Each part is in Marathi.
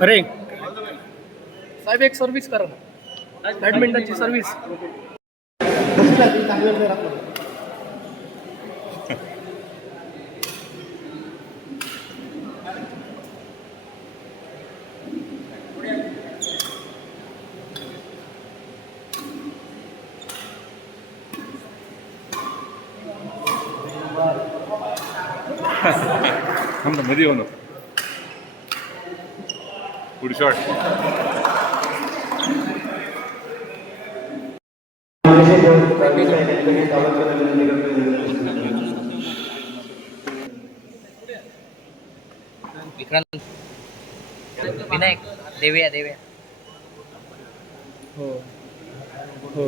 अरे साहेब एक सर्व्हिस करा ना, बॅडमिंटनची सर्व्हिस. मध्ये येऊ ना पुढे शॉट. विनायक देवया देवया. हो हो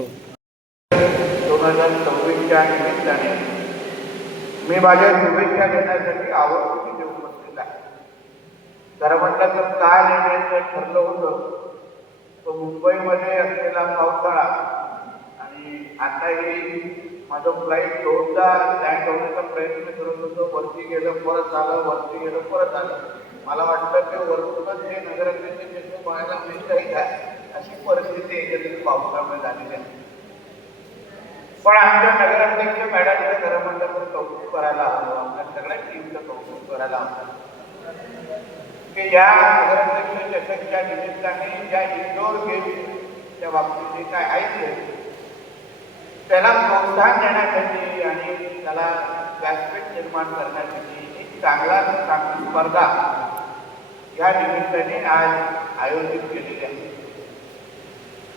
2026च्या निमित्ताने मी माझ्या शुभेच्छा देण्यासाठी आवडती उपस्थित आहे. खरं म्हटलं तर काय निर्णय ठरलं होतं तो मुंबईमध्ये असलेला पावसाळा आणि आताही माझं फ्लाईट दोनदा लँड होण्याचा प्रयत्न करत होतो. वरती गेलं परत आलं, वरती गेलं परत आलं. मला वाटतं ते वरतूनच हे नगराध्यक्ष बघायला मिळत आहे अशी परिस्थिती एकत्रित पावसामुळे झालेली आहे. पण आमच्या नगराध्यक्ष मॅडमचं खरं म्हटलं तर कौतुक करायला हवं, आमच्या सगळ्या टीमचं कौतुक करायला हवं की या नगराध्यक्ष चषकच्या निमित्ताने ज्या इंडोर गेमच्या बाबतीत जे काय आहे त्याला प्रोत्साहन देण्यासाठी आणि त्याला व्यासपीठ निर्माण करण्यासाठी एक चांगली स्पर्धा या निमित्ताने आज आयोजित केलेली आहे.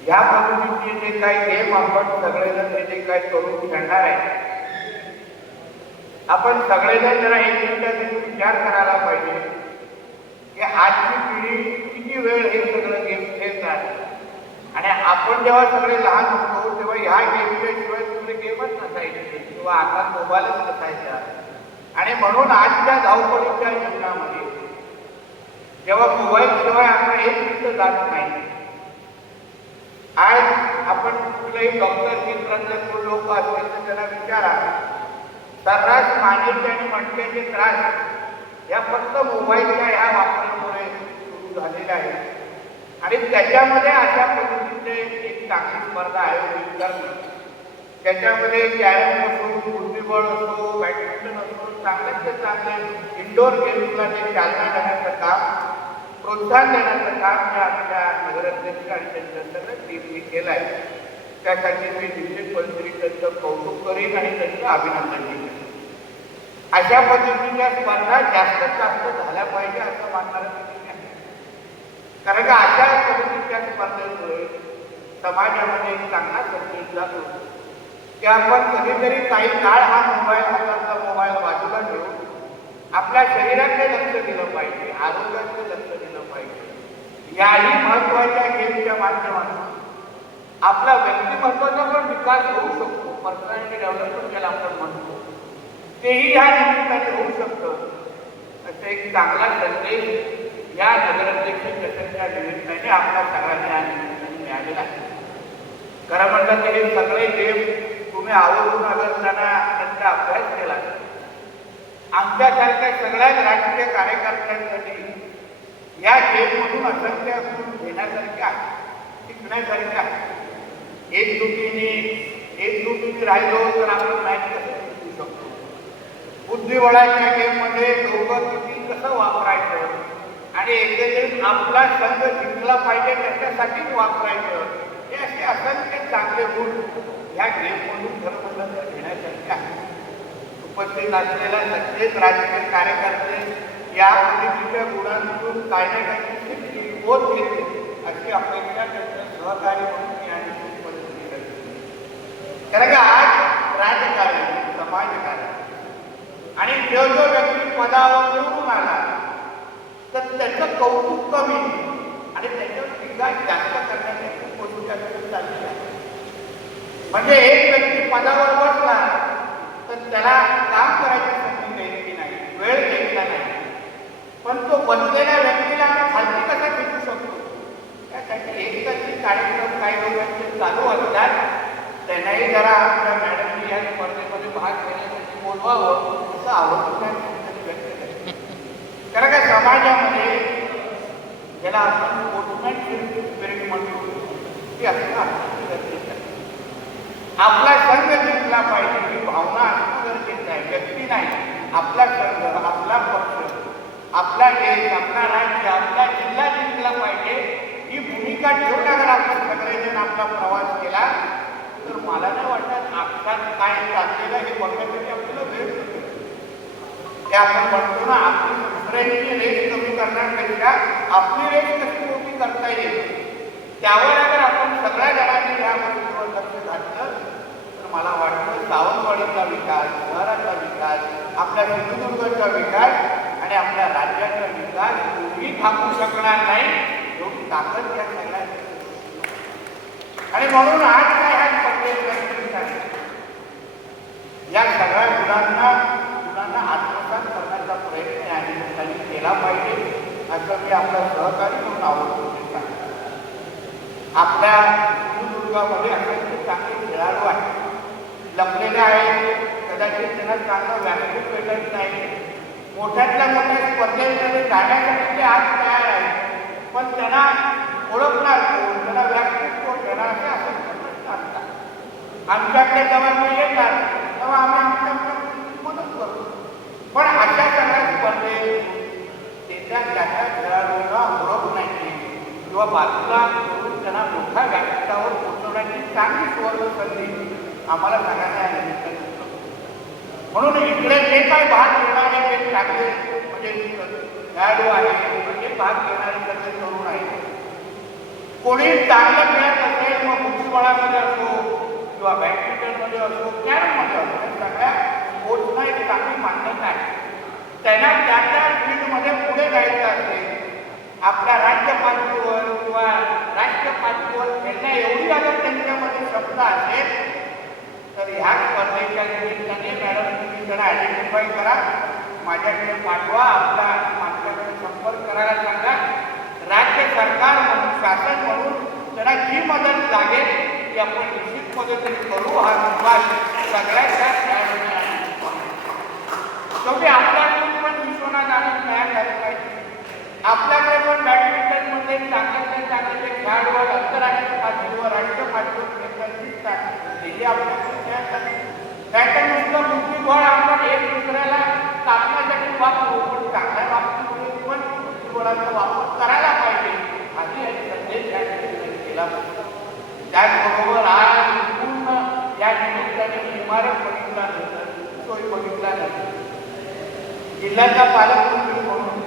या पद्धतीचे जे काही गेम आपण सगळेजण हे जे काही करून खेळणार आहे आपण सगळेजण जरा एक मिनिटासाठी विचार करायला पाहिजे की आजची पिढी किती वेळ हे सगळं गेम खेळणार. आणि आपण जेव्हा सगळे लहान होतो तेव्हा ह्या गेमच्या शिवाय दुसरे गेमच नसायचे किंवा आता मोबाईलच नसायचा. आणि म्हणून आजच्या धावपळीच्या जीवनामध्ये जेव्हा मोबाईल शिवाय आपण एक मिनिट जात नाही. आज आपण कुठल्याही डॉक्टर केंद्रातले लोक असतील तर त्यांना विचारा, सर्रास मानेचे आणि मणक्याचे त्रास या फक्त मोबाईलच्या ह्या वापरामुळे सुरू झालेले आहे. आणि त्याच्यामध्ये अशा पद्धतीचे एक चांगली स्पर्धा आयोजित करणं, त्याच्यामध्ये कॅरम असो, बुद्धिबळ असो, बॅडमिंटन असो, चांगल्यात चांगले इंडोर गेम्सला जे चालना देण्याचं काम, प्रोत्साहन देण्याचं काम या आमच्या नगराध्यक्ष आणि त्यांच्या सगळ्या टीमनी केलं आहे. त्यासाठी मी निश्चित मंत्री त्यांचं कौतुक करीन आणि त्यांचं अभिनंदन करेन. अशा पद्धतीच्या स्पर्धा जास्तीत जास्त झाल्या पाहिजे असं मानणारं नाही. कारण का अशा पद्धतीच्या स्पर्धेमुळे समाजामध्ये एक चांगला संदेश जातो की आपण कधीतरी काही काळ हा मोबाईल बाजूला ठेवून आपल्या शरीराकडे लक्ष दिलं पाहिजे, आरोग्याकडे लक्ष दिलं पाहिजे. याही महत्वाच्या गेमच्या माध्यमातून आपला व्यक्तिमत्वाचा पण विकास होऊ शकतो. पर्सनॅलिटी डेव्हलपमेंट ज्याला आपण म्हणतो तेही या निमित्ताने होऊ शकतं. असं एक चांगला संदेश या नगराध्यक्ष चषकच्या निमित्ताने आपल्या सगळ्यांनी या निमित्ताने मिळालेला आहे. खरं म्हटलं तर हे सगळे गेम तुम्ही आवर्जून अगर त्यांचा अभ्यास केला आमच्यासारख्या सगळ्याच राजकीय कार्यकर्त्यांसाठी या गेममधून असंख्य गुण घेण्यासारखे आहे, शिकण्यासारखे आहे. एकजुटीने राहिलो तर आपण मॅच कसं जिंकू शकतो. बुद्धिबळाच्या गेममध्ये डोकं किती कसं वापरायचं आणि एकंदरीत आपला संघ जिंकला पाहिजे त्याच्यासाठीच वापरायचं, हे असे असंख्य चांगले गुण ह्या गेममधून खरं म्हटलं तर घेण्यासारखे आहे. उपस्थित असलेल्या सगळेच राजकीय कार्यकर्ते या पद्धतीच्या गुणांतून काही ना काही शिकतील, बोध घेतील अशी अपेक्षा त्यांचं सहकारी म्हणून मी आणि पद्धती करते. कारण का आज राजकारण, समाजकारण आणि जो व्यक्ती पदावर निवडून आला तर त्याचं कौतुक कमी आणि त्याच्यावर टीका जास्त करण्याची खूप मोठी चालली आहे. म्हणजे एक व्यक्ती पदावर बसला तर त्याला काम करायची संधी द्यायची नाही, वेळ द्यायचा नाही. पण तो बसलेल्या व्यक्तीला आम्ही खालती कसा शिकू शकतो त्यासाठी एकच कार्यक्रम काही लोकांचे चालू असतात. त्यांनाही जरा आमच्या मॅडमनी या स्पर्धेमध्ये भाग घेण्यासाठी बोलवावं असं आवडतं व्यक्त करते. कारण का समाजामध्ये ज्याला आपण स्पोर्ट्समॅनशिप स्पिरिट म्हणतो ते असणं अत्यंत गरजेचं आहे. आपला संघ जिंकला पाहिजे ही भावना असणं गरजेचं आहे. व्यक्ती नाही, आपला संघ, आपला पक्ष, आपला देश, आपला राज्य, आपला जिल्हा जिंकला पाहिजे ही भूमिका ठेवून अगर आपण सगळेजण आपला प्रवास केला तर मला नाही वाटत आपल्यात काय चाललेलं हे बघण्यासाठी आपल्याला वेळ मिळतो. ते आपण म्हणतो ना, आपली दुसऱ्यांची रेस कमी करण्यापेक्षा आपली रेस कशी मोठी करता येईल त्यावर अगर आपण सगळ्या जणांनी या गोष्टीवर लक्ष घातलं तर मला वाटतं सावंतवाडीचा विकास, शहराचा विकास, आपल्या सिंधुदुर्गचा विकास आणि आपल्या राज्याचा विकास कोणी थांबू शकणार नाही एवढी ताकद या सगळ्यांची. आणि म्हणून आज काय ह्या या सगळ्या मुलांना आत्मसात करण्याचा प्रयत्न या निमित्ताने केला पाहिजे असं मी आपल्या सहकारी म्हणून आवडतो सांगतो. आपल्या सिंधुदुर्गामध्ये असंख्य चांगले खेळाडू आहेत, लपलेले आहेत, कदाचित त्यांना चांगलं व्यासपीठ भेटत नाही. मोठ्यातल्या मोठ्या स्पर्धेमध्ये जाण्यासाठी ते आज तयार आहेत, पण त्यांना ओळखणार कोण, त्यांना व्यासपीठ कोण देणार असे असंख्य प्रश्न असतात. आमच्याकडे जेव्हा ते येतात तेव्हा आम्ही आमच्या मदत करतो. पण अशा सगळ्या स्पर्धेत त्याच्या त्याच्या खेळाडूंना ओळख नाही किंवा बाजूला करून त्यांना मोठ्या व्यासपीठावर पोहोचवण्याची चांगली सुवर्ण संधी आम्हाला सगळ्यांना निमित्ताने. म्हणून इकडे जे काही भाग घेणारे ते चांगले म्हणजे खेळाडू आहेत, म्हणजे भाग घेणारे सगळे तरुण आहेत. कोणी चांगलं खेळत असेल मग बुद्धिबळामध्ये असो किंवा बॅडमिंटनमध्ये असो, कॅरममध्ये असो, सगळ्या स्पोर्ट्सना एक चांगली मान्यता आहे. त्यांना त्या त्या फील्डमध्ये पुढे जायचं असेल, आपल्या राज्य पातळीवर किंवा राष्ट्रीय पातळीवर खेळण्या एवढी अगर त्यांच्यामध्ये क्षमता असेल तर ह्या स्पर्धेच्या निमित्ताने मॅडम तुम्ही जरा आयडेंटिफाय करा, माझ्याकडे पाठवा, आपला माझ्याकडे संपर्क करायला सांगा. राज्य सरकार म्हणून, शासन म्हणून त्यांना जी मदत लागेल ती आपण निश्चित पद्धतीने करू. हा विश्वास सगळ्याच्या खेळाडूंना शेवटी आपल्याकडून पण विश्वनाथ आनंद तयार झाले पाहिजे. आपल्याकडे पण बॅडमिंटनमध्ये चांगल्यातल्या चांगले खेळाडू आंतरराष्ट्रीय पातळीवर, राष्ट्रीय पातळीवर खेळताना दिसतात. तेही आपल्याकडे तयार झाले. त्याच्या नुसतं बुद्धिबळ आपण एक दुसऱ्याला कापण्यासाठी वापरू, पण चांगल्या बाबतीमध्ये पण बुद्धिबळाचा वापर करायला पाहिजे आणि संदेश या ठिकाणी केला पाहिजे. त्याचबरोबर आज पूर्ण या निमित्ताने इमारत बघितल्यानंतर, सोयी बघितल्यानंतर जिल्ह्याचा पालकमंत्री म्हणून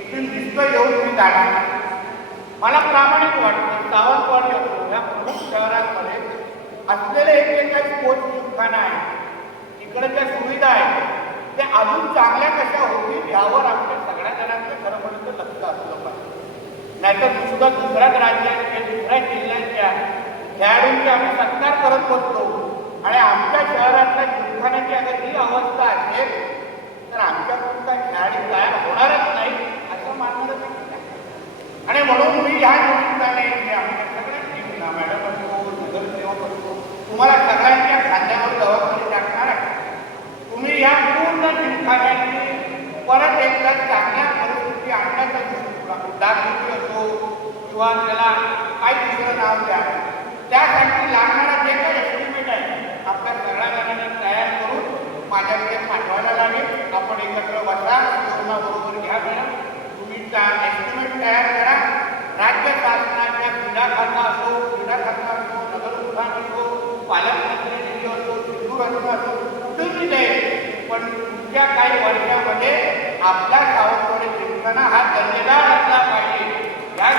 इथून दिसतं येऊन मी जाणार. मला प्रामाणिक वाटतं सावंतवाडी असो या प्रमुख शहरांमध्ये असलेले एक जे काही स्पोर्ट्स जिमखाना आहे, इकडच्या सुविधा आहेत, ते अजून चांगल्या कशा होतील यावर आपल्या सगळ्या जणांचं खरं म्हणजे लक्ष असलं पाहिजे. नाहीतर सुद्धा दुसऱ्याच राज्याच्या, दुसऱ्या जिल्ह्यांच्या खेळाडूंची आम्ही सत्कार करत बसतो आणि आमच्या शहरातल्या जिमखान्याची अगर ही अवस्था असेल तर आमच्याकडून काय खेळाडू तयार होणारच नाही असं मानलं नाही. आणि म्हणून मी ह्या निमित्ताने आमच्या सगळ्या टीमला, मॅडम असो, नगरसेवक असो, तुम्हाला सगळ्यांच्या खांद्यावर जबाबदारी टाकणार आहे. तुम्ही या पूर्ण जिमखान्याची परत एकदा चांगल्या परिस्थिती आणण्याचा डागडुजी असो किंवा त्याला काही दुसरं नाव द्या, त्यासाठी लागणारा जे काही एस्टिमेट आहे आपल्या सगळ्या जणांनी तयार करून माझ्याकडे पाठवायला लागेल. आपण एकत्र बसा, बरोबर घ्या मॅडम, तुम्ही एस्टिमेट तयार करा. राज्य शासनाच्या क्रीडा खाता असो, नगर उद्यान असो, पालकमंत्री निधी असो, सिंधुदुर्ग असो, कुठेही जाईल, पण पुढच्या काही वर्षामध्ये आपल्या सावंतवाडी जिंकताना हा दर्जेदार असला पाहिजे या